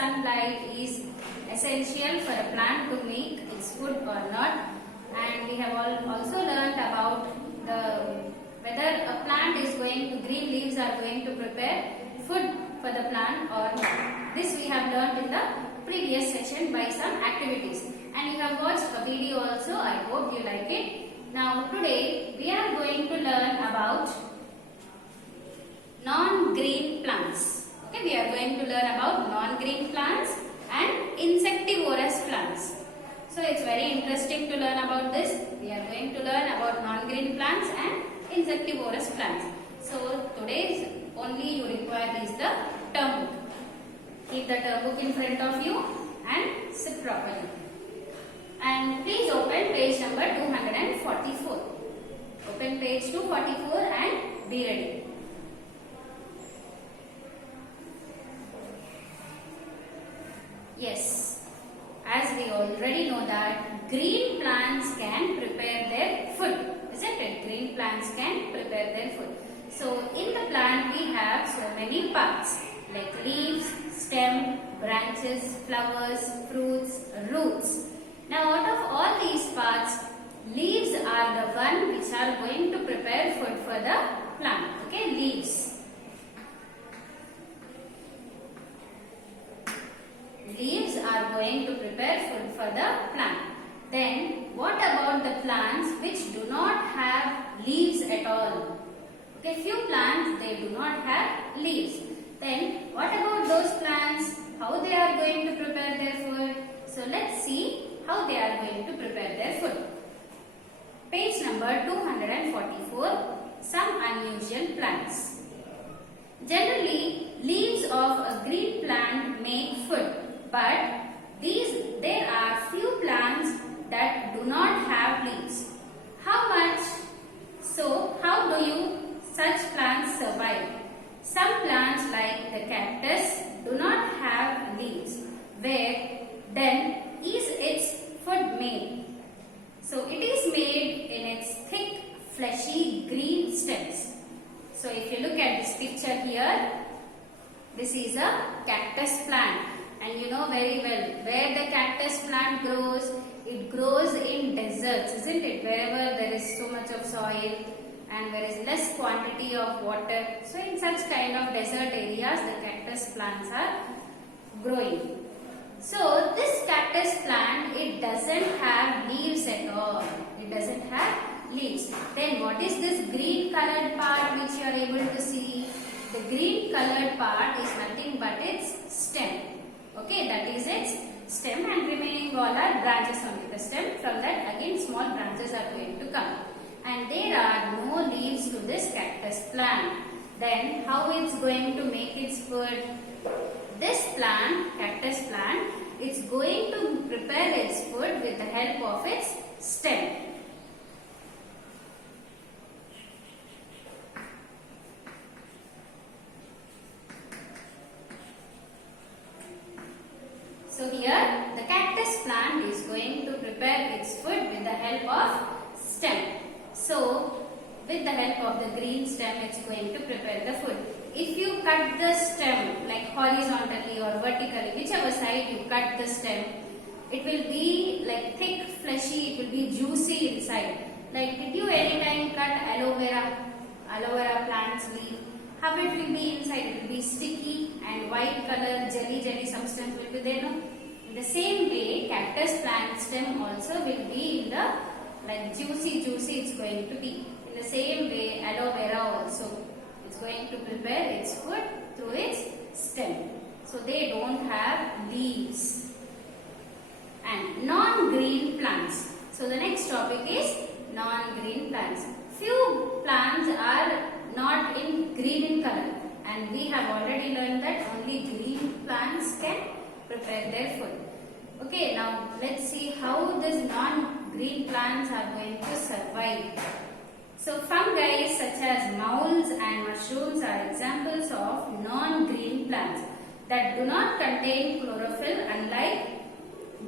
sunlight is essential for a plant to make its food or not. And we have also learned about whether a plant is green leaves are going to prepare food for the plant or not. This we have learned in the previous session by some activities. And you have watched a video also. I hope you like it. Now today we are going to learn about non-green plants. Okay, we are going to learn about non-green plants and insectivorous plants. So it's very interesting to learn about this. We are going to learn about non-green plants and insectivorous plants. So today's only you require is the term book. Keep the term book in front of you and sit properly. And please open page number 244. Open page 244 and be ready. Yes, as we already know that green plants can prepare their food, isn't it? Green plants can prepare their food. So in the plant we have so many parts like leaves, stem, branches, flowers, fruits, roots. Now out of all these parts, leaves are the one which are going to prepare food for the plant. Okay, leaves. Leaves are going to prepare food for the plant. Then what about the plants which do not have leaves at all? Okay, few plants they do not have leaves. Then what about those plants? How they are going to prepare their food? So let's see how they are going to prepare their food. Page number 244. Some unusual plants. Generally, leaves of a green plant make food. But there are few plants that do not have leaves. How much? So, how do such plants survive? Some plants like the cactus do not have leaves. Where then is its food made? So, it is made in its thick, fleshy green stems. So, if you look at this picture here, this is a cactus plant. And you know very well where the cactus plant grows. It grows in deserts, isn't it? Wherever there is so much of soil and there is less quantity of water. So in such kind of desert areas, the cactus plants are growing. So this cactus plant, it doesn't have leaves at all. It doesn't have leaves. Then what is this green colored part which you are able to see? The green colored part is nothing but its stem. Okay, that is its stem, and remaining all are branches on the stem. From that again small branches are going to come. And there are no leaves to this cactus plant. Then how it's going to make its food? This plant, cactus plant, it's going to prepare its food with the help of its stem. So here the cactus plant is going to prepare its food with the help of stem. So with the help of the green stem it's going to prepare the food. If you cut the stem like horizontally or vertically, whichever side you cut the stem, it will be like thick, fleshy, it will be juicy inside. Like did you anytime cut aloe vera plant's leaf? How it will be inside? It will be sticky and white color jelly substance will be there. No? In the same way, cactus plant stem also will be in the like juicy it's going to be. In the same way, aloe vera also is going to prepare its food through its stem. So they don't have leaves. And non-green plants. So the next topic is non-green plants. Few plants are not in green in color, and we have already learned that only green plants can prepare their food. Okay, now let's see how these non-green plants are going to survive. So fungi such as moulds and mushrooms are examples of non-green plants that do not contain chlorophyll unlike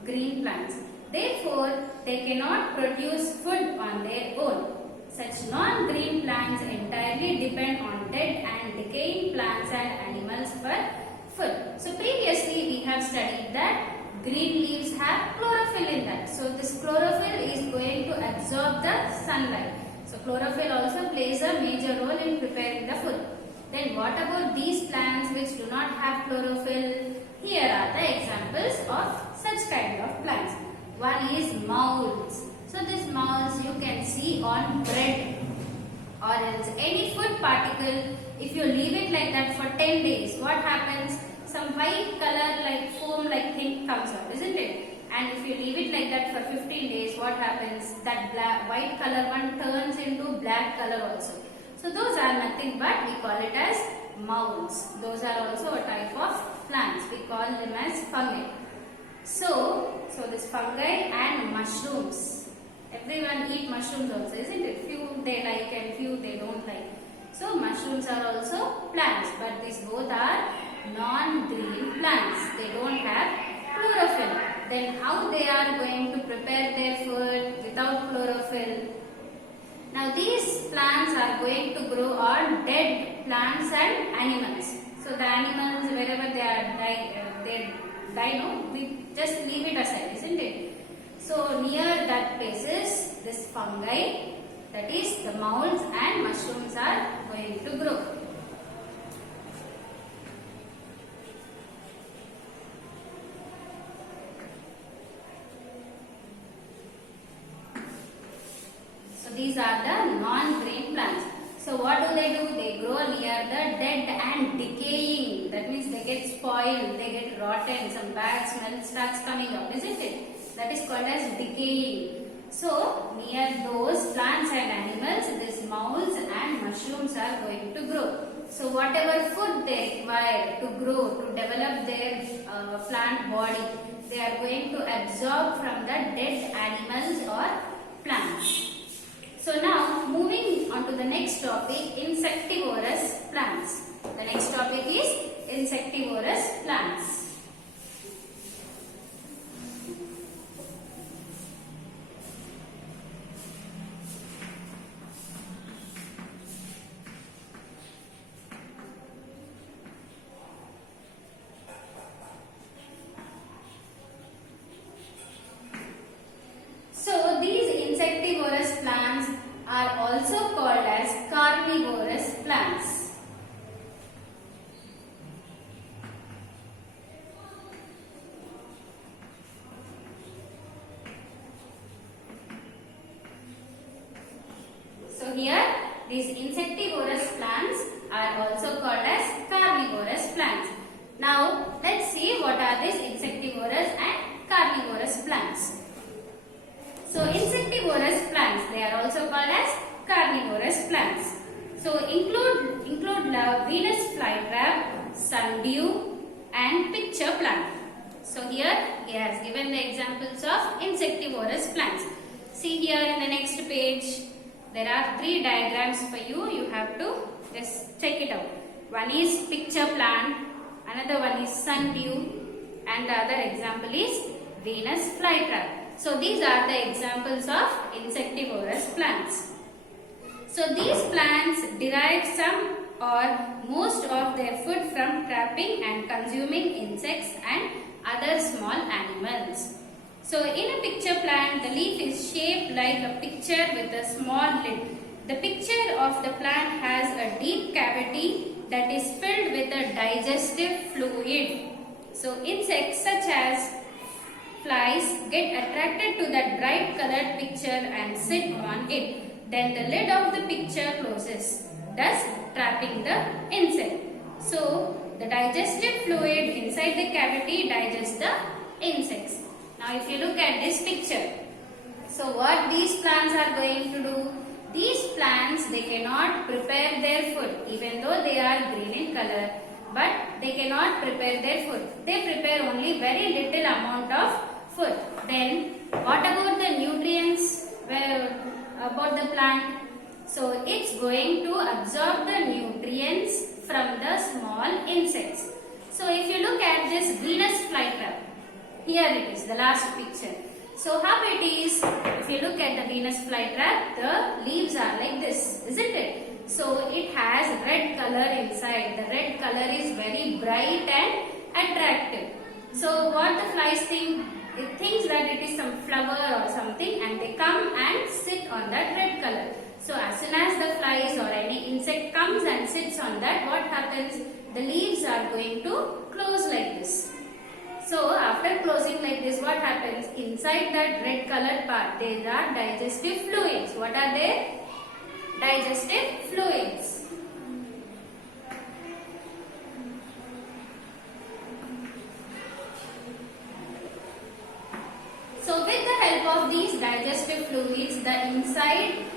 green plants. Therefore, they cannot produce food on their own. Such non-green plants entirely depend on dead and decaying plants and animals for food. So previously we have green leaves have chlorophyll in that. So this chlorophyll is going to absorb the sunlight. So chlorophyll also plays a major role in preparing the food. Then what about these plants which do not have chlorophyll? Here are the examples of such kind of plants. One is molds. So these molds you can see on bread or else any food particle. If you leave it like that for 10 days, what happens? Some white color like foam like thing comes out, isn't it? And if you leave it like that for 15 days, what happens? That black, white color one turns into black color also. So those are nothing but we call it as molds. Those are also a type of plants. We call them as fungi. So this fungi and mushrooms. Everyone eat mushrooms also, isn't it? Few they like and few they don't like. So mushrooms are also plants, but these both are non-green plants. They don't have chlorophyll. Then how they are going to prepare their food without chlorophyll? Now these plants are going to grow on dead plants and animals. So the animals wherever they are die, no, we just leave it aside, isn't it? So near that places, this fungi, that is the molds and mushrooms are going to grow. So these are the non-green plants. So what do? They grow near the dead and decaying. That means they get spoiled, they get rotten, some bad smell starts coming out, isn't it? That is called as decaying. So near those plants and animals, these molds and mushrooms are going to grow. So whatever food they require to grow, to develop their plant body, they are going to absorb from the dead animals or plants. So now moving on to the next topic, insectivorous plants. The next topic is insectivorous plants. So these insectivorous plants are also called as carnivorous plants. So here these insectivorous plants are also called as carnivorous plants. Now let's see what are these insectivorous and carnivorous plants. So insectivorous plants, they are also called as carnivorous plants. So include the Venus flytrap, sundew and picture plant. So here he has given the examples of insectivorous plants. See here in the next page, there are 3 diagrams for you. You have to just check it out. One is picture plant, another one is sundew and the other example is Venus flytrap. So these are the examples of insectivorous plants. So these plants derive some or most of their food from trapping and consuming insects and other small animals. So in a picture plant, the leaf is shaped like a picture with a small lid. The picture of the plant has a deep cavity that is filled with a digestive fluid. So insects such as flies get attracted to that bright colored picture and sit on it. Then the lid of the picture closes, thus trapping the insect. So the digestive fluid inside the cavity digests the insects. Now if you look at this picture, so what these plants are going to do? These plants, they cannot prepare their food even though they are green in color, but they cannot prepare their food. They prepare only very little amount of food. Then what about the nutrients about the plant? So it's going to absorb the nutrients from the small insects. So if you look at this Venus flytrap, here it is, the last picture. So how it is, if you look at the Venus flytrap, the leaves are like this, isn't it? So it has red color inside. The red color is very bright and attractive. So what the flies think? It thinks that it is some flower or something, and they come and sit on that red color. So as soon as the flies or any insect comes and sits on that, what happens? The leaves are going to close like this. So after closing like this, what happens? Inside that red colored part, there are digestive fluids. What are they? Digestive fluids. So with the help of these digestive fluids, the inside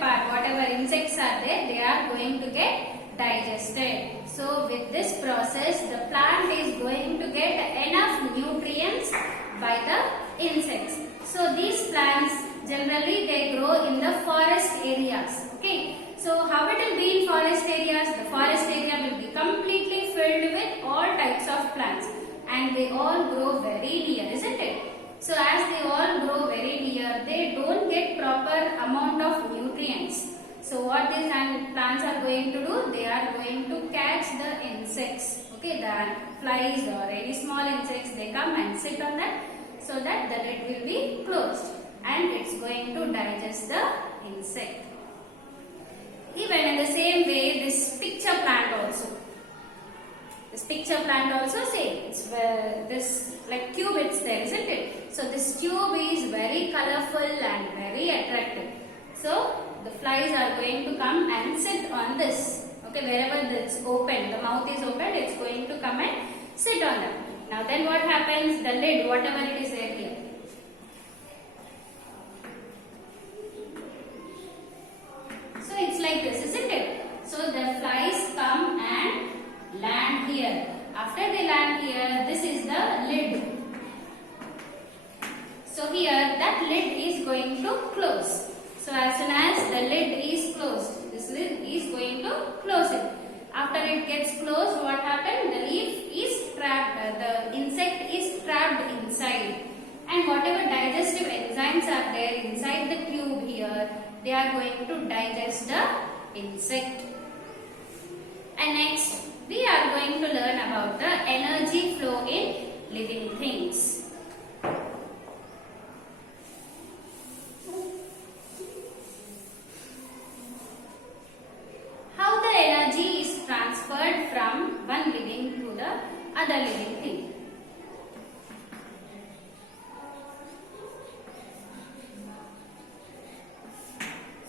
part, whatever insects are there, they are going to get digested. So with this process, the plant is going to get enough nutrients by the insects. So these plants generally they grow in the forest areas. Okay. So how it will be in forest areas? The forest area will be completely filled with all types of plants, and they all grow very near, isn't it? So as they all grow very near, they don't get proper amount of nutrients. So what these plants are going to do? They are going to catch the insects. Okay, the flies or any small insects, they come and sit on that, so that the lid will be closed and it's going to digest the insect. Even in the same way, this picture plant also. This picture plant also same. It's this like tube it's there, isn't it? So this tube is very colorful and very attractive. So the flies are going to come and sit on this. Okay, wherever it's open, the mouth is open, it's going to come and sit on that. Now then what happens? The lid, whatever it is there here. So it's like this, isn't it? So the flies come and land here. After they land here, this is the lid. So here that lid is going to close. So as soon as the lid is closed, this lid is going to close it. After it gets closed, what happens? The leaf is trapped, the insect is trapped inside. And whatever digestive enzymes are there inside the tube here, they are going to digest the insect. And next, we are going to learn about the energy flow in living things. How the energy is transferred from one living to the other living thing.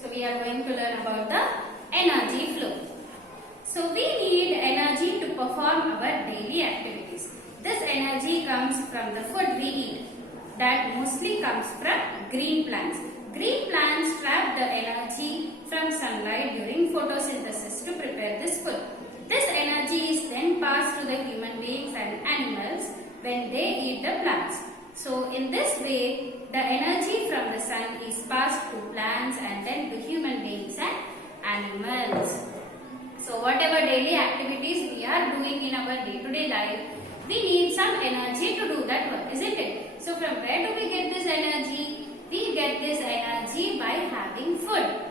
So we are going to learn about the energy flow. So we need energy to perform our daily activities. This energy comes from the food we eat. That mostly comes from green plants. Green plants trap the energy from sunlight during photosynthesis to prepare this food. This energy is then passed to the human beings and animals when they eat the plants. So in this way, the energy from the sun is passed to plants and then to human beings and animals. So whatever daily activities we are doing in our day-to-day life, we need some energy to do that work, isn't it? So from where do we get this energy? We get this energy by having food.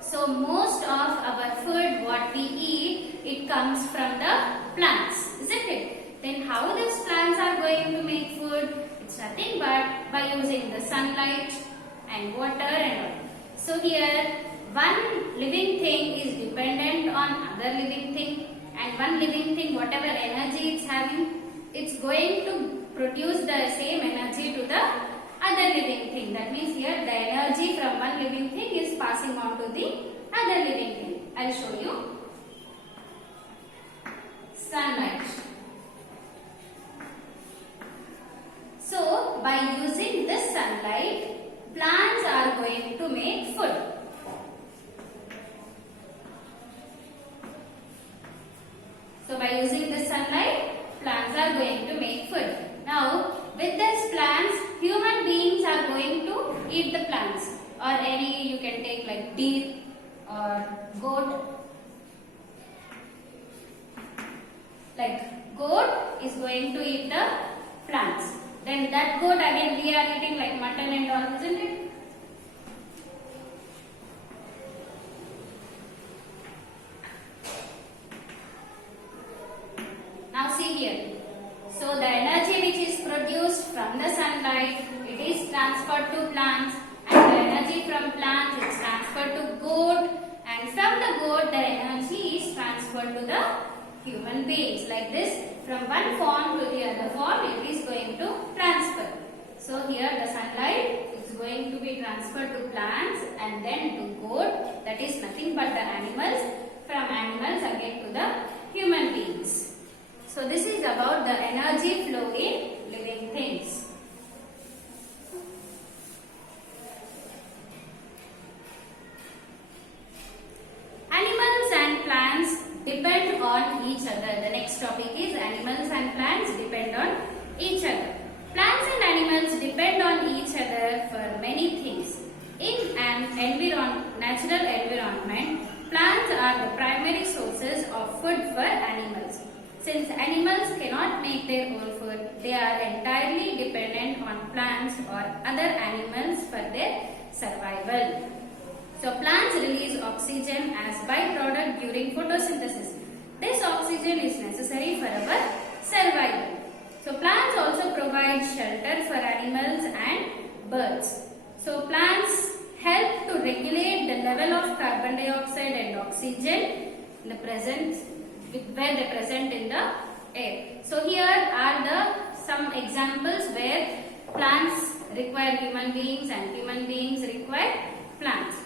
So most of our food, what we eat, it comes from the plants, isn't it? Then how these plants are going to make food? It's nothing but by using the sunlight and water and all. So here, one living thing is dependent on other living thing, and one living thing, whatever energy it's having, it's going to produce the same energy to the other living thing. That means here the energy from one living thing is passing on to the other living thing. I'll show you. Sunlight. So by using this sunlight, plants are going to make food. So by using the sunlight, plants are going to make food. Now, with these plants, human beings are going to eat the plants. Or any, you can take like deer or goat. Like goat is going to eat the plants. Then that goat again we are eating like mutton and all, isn't it? Now see here. So the produced from the sunlight, it is transferred to plants, and the energy from plants is transferred to goat, and from the goat the energy is transferred to the human beings. Like this, from one form to the other form it is going to transfer. So here the sunlight is going to be transferred to plants and then to goat, that is nothing but the animals, from animals again to the human beings. So this is about the energy flow in living things. Animals and plants depend on each other. The next topic is animals and plants depend on each other. Plants and animals depend on each other for many things. In an natural environment, plants are the primary sources of food for animals. Since animals cannot make their own food, they are entirely dependent on plants or other animals for their survival. So plants release oxygen as byproduct during photosynthesis. This oxygen is necessary for our survival. So plants also provide shelter for animals and birds. So plants help to regulate the level of carbon dioxide and oxygen in the present where they present in the air. So here are some examples where plants require human beings and human beings require plants.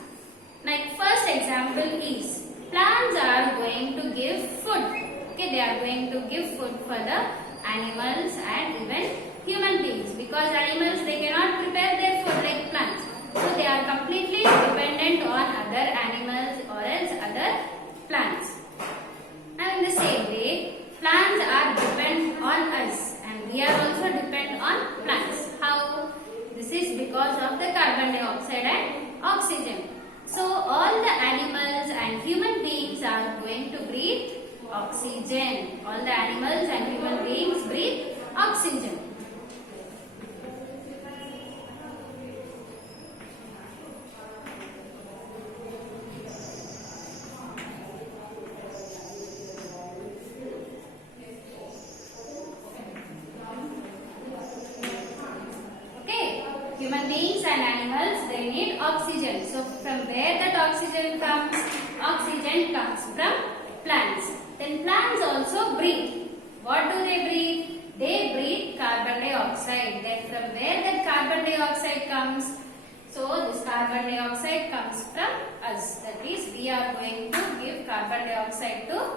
Like first example is plants are going to give food. Okay, they are going to give food for the animals and even human beings, because animals they cannot prepare their food like plants. So they are completely dependent on other animals or else other plants. And in the same way, plants are dependent on us and we are also dependent on plants. How? This is because of the carbon dioxide and oxygen. So all the animals and human beings are going to breathe oxygen. All the animals and human beings breathe oxygen. Human beings and animals, they need oxygen. So from where that oxygen comes? Oxygen comes from plants. Then plants also breathe. What do they breathe? They breathe carbon dioxide. Then from where that carbon dioxide comes? So this carbon dioxide comes from us. That is, we are going to give carbon dioxide to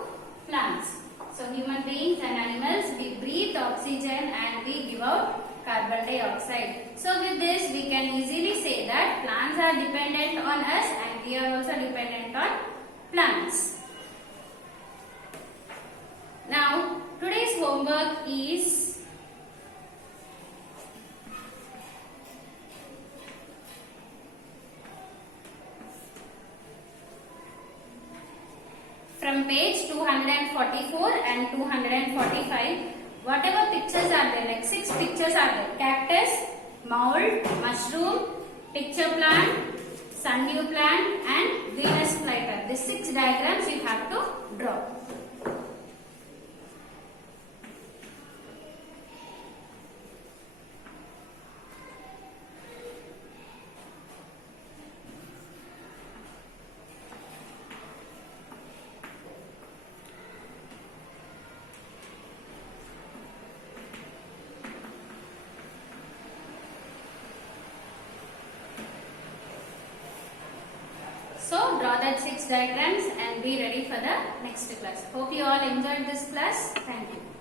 plants. So human beings and animals, we breathe oxygen and we give out carbon dioxide. So with this we can easily say that plants are dependent on us and we are also dependent on plants. Now today's homework is from page 244 and 245. Whatever pictures are there, like 6 pictures are there: cactus, mold, mushroom, picture plant, sundew plant and Venus flytrap. These 6 diagrams you have to draw. So draw that 6 diagrams and be ready for the next class. Hope you all enjoyed this class. Thank you.